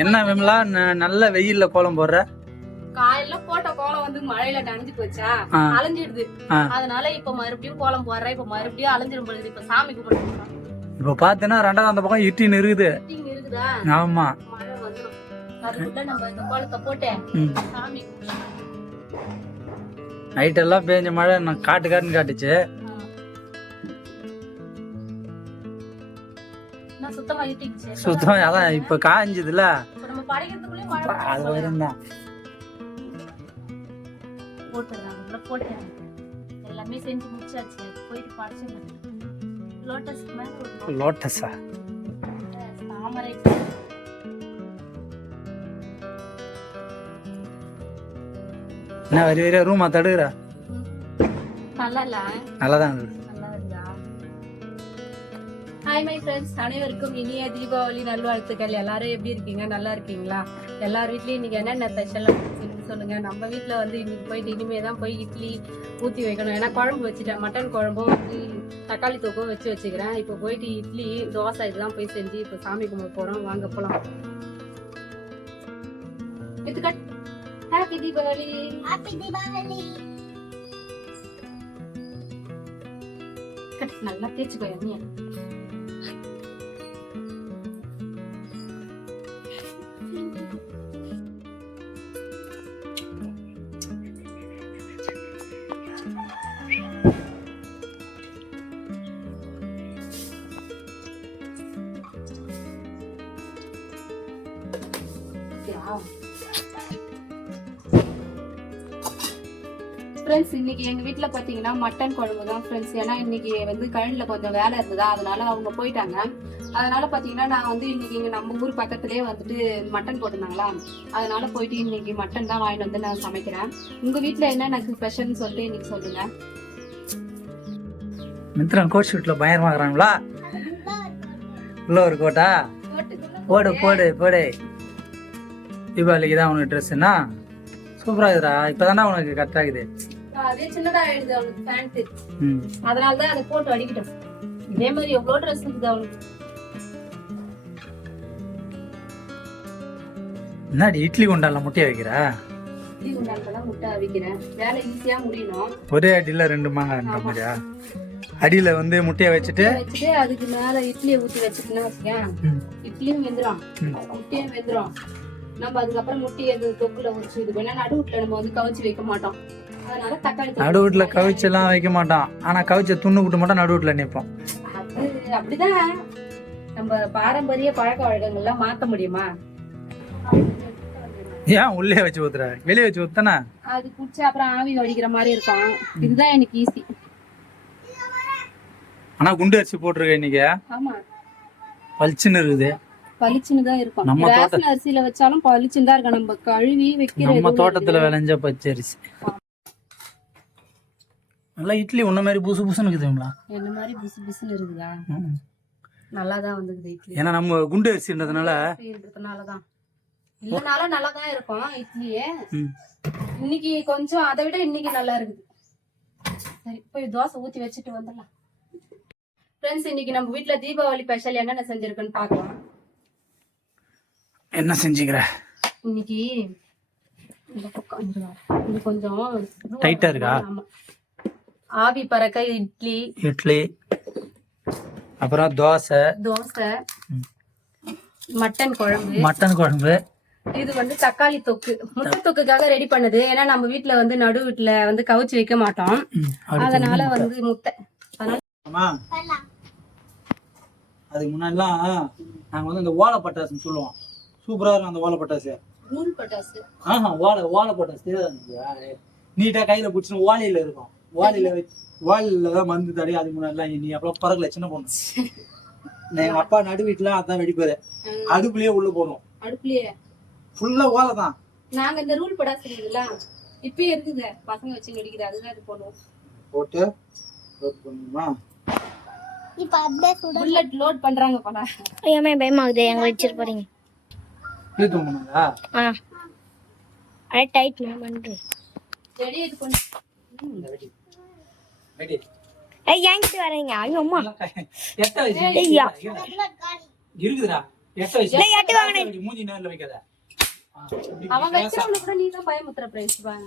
என்ன விமலா நல்ல வெயில்ல கோலம் போடுற? காலையில போட்ட கோலம் வந்து மழையில நனைஞ்சு போச்சா, அலைஞ்சிடுது. அதனால இப்ப மறுபடியும் கோலம் போடுறேன். இப்ப மறுபடியும் அலைஞ்சிடும் பொழுது. இப்ப சாமி கும்பிடுறோம். இப்ப பாத்தீங்கன்னா ரெண்டாவது அந்த பக்கம் இட்டின்னு இருக்குது. இருக்குதா? ஆமா, மழை வந்துடும். அதுக்குள்ள நம்ம இந்த கோலத்தை போட்டு சாமி நைட் எல்லாம் பேஞ்ச மழை நான் காட்டுன்னு காட்டுச்சு. சுத்தமா அதான் இப்ப காய்ஞ்சதுல அது வரும்தான். எல்லாமே செஞ்சு முடிச்சாச்சு. போயிட்டு படைச்சிடலாம். லோட்டஸா? தாமரை. என்ன வரி வரியா ரூமா தடுக்கிறா? நல்லா இல்ல, நல்லாதான் இருக்கு. ஹாய் மை ஃப்ரெண்ட்ஸ், அனைவருக்கும் இனிய தீபாவளி நல்வாழ்த்துக்கள். எல்லாரும் எப்படி இருக்கீங்க? நல்லா இருக்கீங்களா? எல்லார் வீட்லயும் இன்னைக்கு என்னென்ன ஸ்பெஷலாக சொல்லுங்க. நம்ம வீட்டில் வந்து இன்னைக்கு போயிட்டு இனிமே தான் போய் இட்லி ஊற்றி வைக்கணும். ஏன்னா குழம்பு வச்சுட்டேன். மட்டன் குழம்பும் தக்காளி தொக்கும் வச்சுக்கிறேன். இப்போ போயிட்டு இட்லி தோசை இதெல்லாம் போய் செஞ்சு இப்போ சாமி கும்பிட போகிறோம். வாங்க போகலாம். ஹாப்பி தீபாவளி. ஹாப்பி தீபாவளி. நல்லா தேய்ச்சிக்கோ எண்ணெய். ஃப்ரெண்ட்ஸ், இன்னைக்கு எங்க வீட்டுல பாத்தீங்கன்னா மட்டன் குழம்பு தான் ஃப்ரெண்ட்ஸ். ஏன்னா இன்னைக்கு வந்து கழனில கொஞ்சம் வேலை இருந்ததா, அதனால அவங்க போயிட்டாங்க. அதனால பாத்தீங்கன்னா நான் வந்து இன்னைக்கு இங்க நம்ம ஊர் பக்கத்துலயே வந்துட்டு மட்டன் போட்டிருந்தாங்களா, அதனால போயிட்டு இன்னைக்கு மட்டன் தான் வாங்கிட்டு வந்து நான் சமைக்கிறேன். உங்க வீட்டுல என்ன எனக்கு ஸ்பெஷல்னு சொல்லிட்டு இன்னைக்கு சொல்லுங்க. மித்ரன் கோட் ஷூட்ல பயங்கரமாகறாங்களா? உள்ள ஒரு கோட்டா போடு போடு போடு. தீபாவளிக்கு தான் உனக்கு ட்ரெஸ்ஸுன்னா சூப்பரா இருக்குதா? இப்பதானே உனக்கு கரெக்ட் ஆகுது. அதே சின்னதா ஆயிடுது அவனுக்கு பேண்ட். அதனாலதான் அதை போட்டு அடிக்கிட்டோம். இதே மாதிரி எவ்வளவு ட்ரெஸ் இருக்குது அவனுக்கு. என்னடி இட்லி குண்டால முட்டையை வைக்கிறா? இட்லி குண்டால முட்டை அவிக்கிறேன். வேலை ஈஸியா முடியணும். ஒரே அடியில 2 மாங்காய் மாதிரியா? அடியில வந்து முட்டையை வச்சுட்டு அதுக்கு மேல இட்லியை ஊத்தி வச்சுட்டுன்னா வச்சுக்கேன், இட்லியும் வெந்துடும் முட்டையும் வெந்துடும். நம்ம அதுக்கப்புறம் முட்டையை தொக்குல வச்சு இது பண்ணா நடுவுட்ல நம்ம வந்து கவிச்சு வைக்க மாட்டோம். அதனால தக்காளி நடுவுட்ல கவிச்செல்லாம் வைக்க மாட்டோம். ஆனா கவிச்ச துண்ணு விட்டு மட்டும் நடுவுட்ல நிப்போம். அது அப்படிதான். நம்ம பாரம்பரிய பழக்க வழக்கங்கள்லாம் மாத்த முடியுமா? ஏன் உள்ளே வச்சு ஊத்துற? வெளியே வச்சு ஊத்தானே அது குடிச்சு அப்புறம் ஆவி வடிக்கிற மாதிரி இருக்கும். இதுதான் எனக்கு ஈஸி. ஆனா குண்டு அரிசி போட்டிருக்க இன்னைக்கு. ஆமா, பளிச்சுன்னு இருக்குது. பளிச்சுன்னு தான் இருக்கும். நம்ம ரேஷன் அரிசியில வச்சாலும் பளிச்சுன்னு தான் இருக்கும். நம்ம கழுவி வைக்கிற நம்ம தோட்டத்துல விளைஞ்ச பச்சரிசி. நல்லா இட்லி உன்ன மாதிரி புசு புசுன்னு இருக்குதுங்களா? என்ன மாதிரி புசு புசுன்னு இருக்குதா? நல்லா தான் வந்துக்குது இட்லி. ஏன்னா நம்ம குண்டு அரிசின்றதுனால தான். இல்லனாலும் நல்லா தான் இருக்கும் இட்லியே. இன்னைக்கு கொஞ்சம் அதை விட இன்னைக்கு நல்லா இருக்குது. சரி, போய் தோசை ஊத்தி வச்சுட்டு வந்துடலாம். ஃப்ரெண்ட்ஸ், இன்னைக்கு நம்ம வீட்டுல தீபாவளி ஸ்பெஷல் என்னென்ன செஞ்சிருக்குன்னு பார்க்கலாம். என்ன செஞ்சுக்கிற இன்னைக்கு? இது கொஞ்சம் டைட்டா இருக்கா? ஆவி பறக்க இட்லி, அப்புறம் தோசை, மட்டன் குழம்பு. இது வந்து தக்காளி தொக்கு, முட்டை தொக்குக்காக ரெடி பண்ணது. ஏன்னா நம்ம வீட்டுல வந்து நடு வீட்டுல வந்து கவிச்சு வைக்க மாட்டோம். அதனால வந்து முட்டை. அதுக்கு முன்னாடிலாம் நாங்க வந்து இந்த ஓலை பட்டாசுன்னு சொல்லுவோம். சூப்பரா இருக்கும் அந்த ஓலை பட்டாசு. நூல் பட்டாசு? ஓலை பட்டாசு நீட்டா கையில பிடிச்சுன்னு ஓலையில இருக்கும். ஓலையில தான் மருந்து தடை. அதுக்கு முன்னாடிலாம் நீ அப்பெல்லாம் பறக்கல சின்ன பொண்ணு. எங்க அப்பா நடு வீட்டுல அதான் வெடிப்பாரு. அடுப்புலயே உள்ள போனோம். அடுப்புலயே ஃபுல்லா ஓலை தான். நாங்க இந்த ரூல் பட்டாசு இருக்குதுல்ல, இப்பயே இருக்குது, பசங்க வச்சு வெடிக்குது. அதுதான் இது பண்ணுவோம். போட்டு பண்ணுமா? இப்ப அப்படியே புல்லட் லோட் பண்றாங்க போல. ஐயமே பயமாகுது. எங்க வச்சிரு போறீங்க? இது தூங்குனாங்களா? அட டைட் நான் பண்றேன். ரெடி இது பண்ணு. ரெடி. ஏய் ஏங்கிட்டு வரீங்க? ஐயோ அம்மா. எட்ட வச்சு ஐயா இருக்குதுடா. எட்ட வயசு மூஞ்சி நேரில் வைக்காத. அவன் வச்சவனு கூட நீ தான் பயமுத்துற பிரைஸ் பாங்க.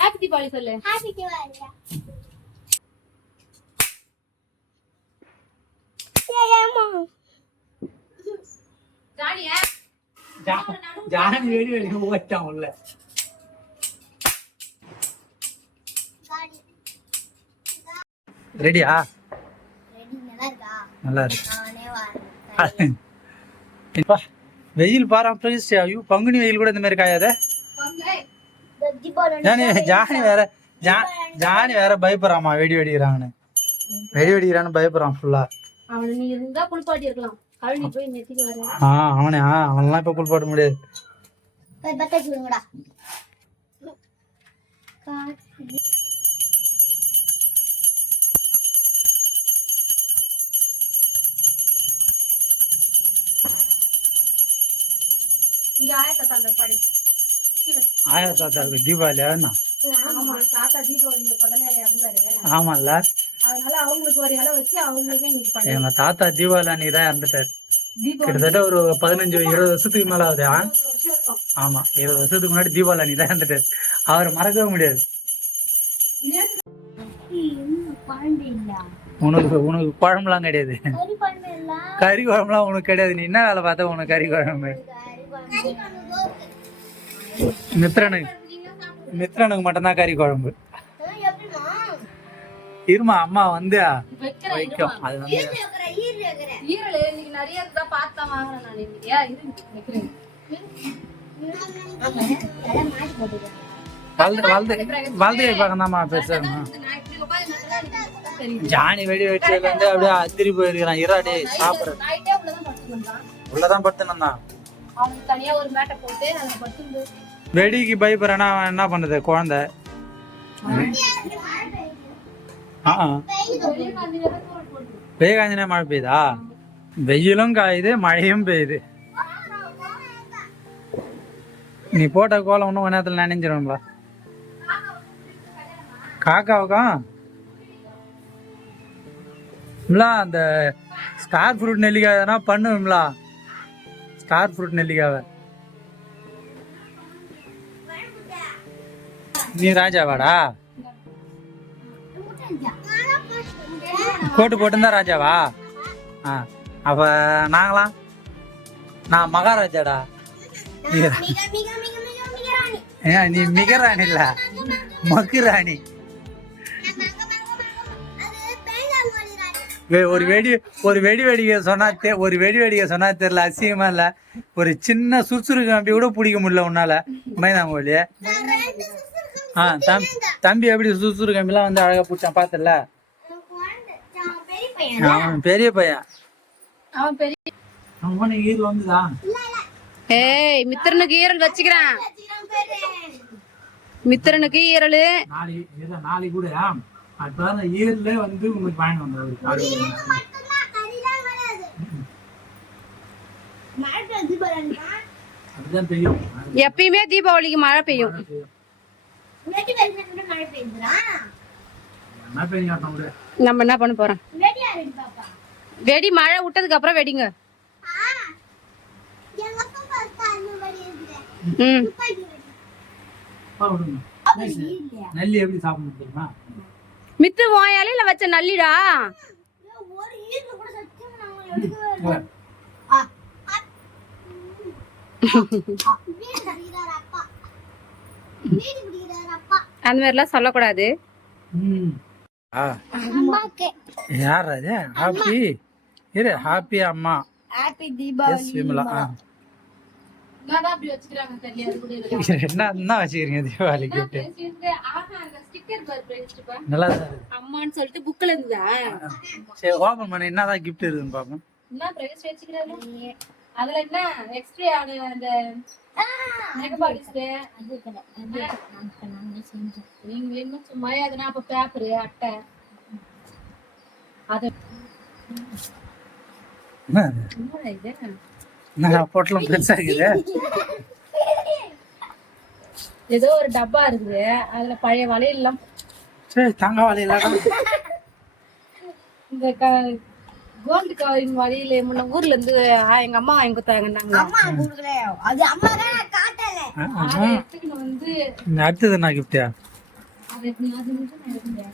ஹாப்பி தீபாவளி சொல்லு. ஹாப்பி தீபாவளி. ஜானியா ஜானி வெடி வெடி ஓட்டான் உள்ள. ரெடியா? நல்லா இருக்கு. வெயில் பாரு ஃப்ரெண்ட்ஸ். ஐயோ பங்குனி வெயில் கூட இந்த மாதிரி காயாத. ஜானி வேற பயப்படுறாமா வெடி வெடிக்கிறாங்கன்னு. வெடி வெடிக்கிறான்னு பயப்படுறான் ஃபுல்லா. அவனை நீ இருந்தா குளிப்பாட்டி இருக்கலாம். கழுவி போய் நெத்திக்கு வர. அவனெல்லாம் இப்ப குளிப்பாட்ட முடியாது. இங்க ஆயத்த தாண்ட பாடி. ஆயா தாத்தா தீபாவளி ஆனா ஆமா தாத்தா தீபாவளி அப்பதானே இருந்தாரு. ஆமால, அதனால அவங்களுக்கு ஒரு இலை வச்சு அவங்களுக்கே இன்னைக்கு பண்ணி. எங்க தாத்தா தீபாவளி அன்னைக்கு தான் இறந்துட்டாரு. கிட்டத்தட்ட ஒரு 15-20 வருஷத்துக்கு மேல ஆகுது. ஆமா 20 வருஷத்துக்கு முன்னாடி தீபாவளி அன்னைக்கு தான் இறந்துட்டாரு. அவரை மறக்கவே முடியாது. உனக்கு குழம்புலாம் கிடையாது. கறி குழம்புலாம் உனக்கு கிடையாது. நீ என்ன வேலை பார்த்த உனக்கு கறி குழம்பு? மித்ரனுக்கு மட்டும்தான் கறி குழம்பு. இருமா அம்மா வந்து வைக்கும். அது வந்து ஈரல் இன்னைக்கு நிறைய தான் பார்த்தா வாங்குறேன் நான் இன்னைக்கு. வைக்கிறேன். வலது பக்கம்தாம்மா பேசுறேன். ஜானி வெடி வெடிச்சதுல இருந்து அப்படியே அத்திரி போயிருக்கிறான். இராடே சாப்பிடுறேன். உள்ளதான் படுத்துனா அவனுக்கு தனியா ஒரு மேட்டை போட்டு அதுல படுத்து. வெடிக்கு பயப்படுறேன்னா அவன் என்ன பண்ணுது குழந்தை? வேகாஞ்சினா மழை பெய்யுதா? வெயிலும் காயுது மழையும் பெய்யுது. நீ போட்ட கோலம் ஒன்றும் நேரத்தில் நினைஞ்சிரும்ல. காக்காவுக்கும் அந்த ஸ்டார் ஃப்ரூட் நெல்லிக்காய் எதனா பண்ணுவோம்ல. ஸ்டார் ஃப்ரூட் நெல்லிக்காவை நீ ராஜாவாடா? கோட்டு போட்டுருந்தா ராஜாவா? அப்ப நாங்களாம் நான் மகாராஜாடா. நீ மிக ராணி இல்ல மக்கு ராணி. ஒரு வெடி வெடிக்க சொன்னா தெரியல. அசிங்கமா இல்ல. ஒரு சின்ன சுறுசுறு காம்பி கூட பிடிக்க முடியல உன்னால மைதாங்கோலி. தம்பி எப்படி சுறுசுறு காம்பிலாம் வந்து அழகா பிடிச்சான் பாத்தல. அவன் பெரிய பையன். அவன் பெரிய ஈரல் வந்துதா? ஏய் மித்திரனுக்கு ஈரல் வச்சுக்கிறேன். மித்திரனுக்கு ஈரல் நாளைக்கு கூட அதான் ஈரல்ல வந்து உங்களுக்கு வாங்கி வந்தாரு. அதுதான் தெரியும். எப்பயுமே தீபாவளிக்கு மழை பெய்யும். நம்ம என்ன பண்ண போறோம்? வெடி மழை விட்டதுக்கு அப்புறம் வெடிங்க. நல்லி எப்படி சாப்பிடணும் தெரியுமா? மித்து வாயால வச்ச நல்லிடா. அந்த மாதிரிலாம் சொல்லக்கூடாது. யார் அது? ஹாப்பி இரு. ஹாப்பி அம்மா. ஹாப்பி தீபாவளி விமலா. என்னடா அப்படி வச்சிருக்காங்க தெரியாது கூட. என்ன வச்சிருக்கீங்க தீபாவளி கிஃப்ட்? ஆஹா அந்த ஸ்டிக்கர் பார் பிரைஸ்ட் பா. நல்லா இருக்கு. அம்மான்னு சொல்லிட்டு புக்ல இருந்தா. சரி ஓபன் பண்ணி என்னதான் கிஃப்ட் இருக்குன்னு பாப்போம். என்ன பிரைஸ் வச்சிருக்காங்க? அதுல என்ன எக்ஸ்ட்ரா ஆன அந்த நெகபாலிஸ்ட் நீங்க என்ன சும்மா எதனா அப்ப பேப்பர் அட்டை அது பொட்டலம் பெருசா இருக்குது. ஏதோ ஒரு டப்பா இருக்குது. அதுல பழைய வளையல்லாம் சரி தங்க வளையலாம். இந்த கோல்டு கவரிங் வழியில முன்ன ஊர்ல இருந்து எங்க அம்மா வாங்கி கொடுத்தாங்கன்னாங்க. அதை எடுத்துக்கின்னு வந்து அடுத்தது என்ன கிஃப்டியா? அதை அது மட்டும் நான் எடுக்கலையா?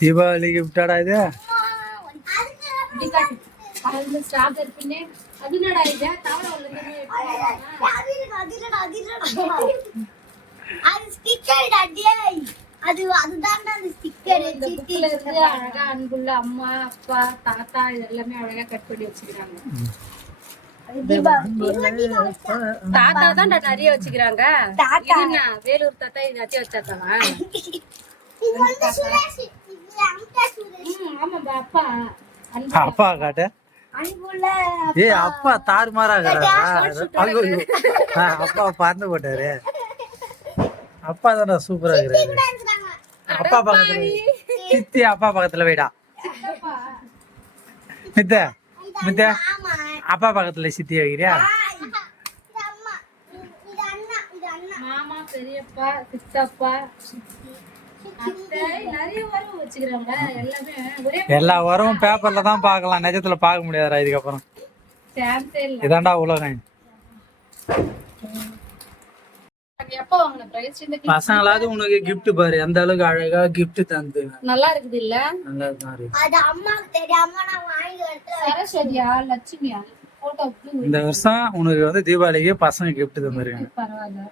தீபாவளி கிஃப்டாடா இது? இப்படி காட்டு. அதுல ஸ்டாக் இருக்குன்னே அது என்னடா இது? தவற உள்ள அழகா அன்புள்ள அம்மா அப்பா தாத்தா இதெல்லாமே அழகா கட் பண்ணி வச்சுக்கிறாங்க. தாத்தா தான் நிறைய வச்சுக்கிறாங்க. இதுன்னா வேலூர் தாத்தா இது அத்தி வச்சாத்தானா? ஆமாப்பா அப்பா அப்பா காட்டு. ஏய் அப்பா தாறுமாறா அப்பா பறந்து போட்டாரு. அப்பா தானே சூப்பரா இருக்கிறாரு. அப்பா பக்கத்துல சித்தி அப்பா பக்கத்துல வைடா. மித்த மித்த அப்பா பக்கத்துல சித்தி வைக்கிறியா? மாமா பெரியப்பா சித்தப்பா அத்தை நிறைய உறவு வச்சுக்கிறாங்க. எல்லாமே ஒரே எல்லா உரமும் பேப்பர்ல தான் பார்க்கலாம், நிஜத்துல பார்க்க முடியாதுடா இதுக்கப்புறம். சான்ஸே இல்ல. இதாண்டா உலகம். எப்ப வாங்கின பிரைஸ்? இந்த பசங்களாவது உனக்கு கிஃப்ட் பாரு, அந்த அளவுக்கு அழகா கிஃப்ட் தந்து நல்லா இருக்குது இல்ல? நல்லா இருக்கு. சரஸ்வதியா லட்சுமியா போட்டோ இந்த வருஷம் உனக்கு வந்து தீபாவளிக்கு பசங்க கிஃப்ட் தந்துருக்காங்க. பரவாயில்ல.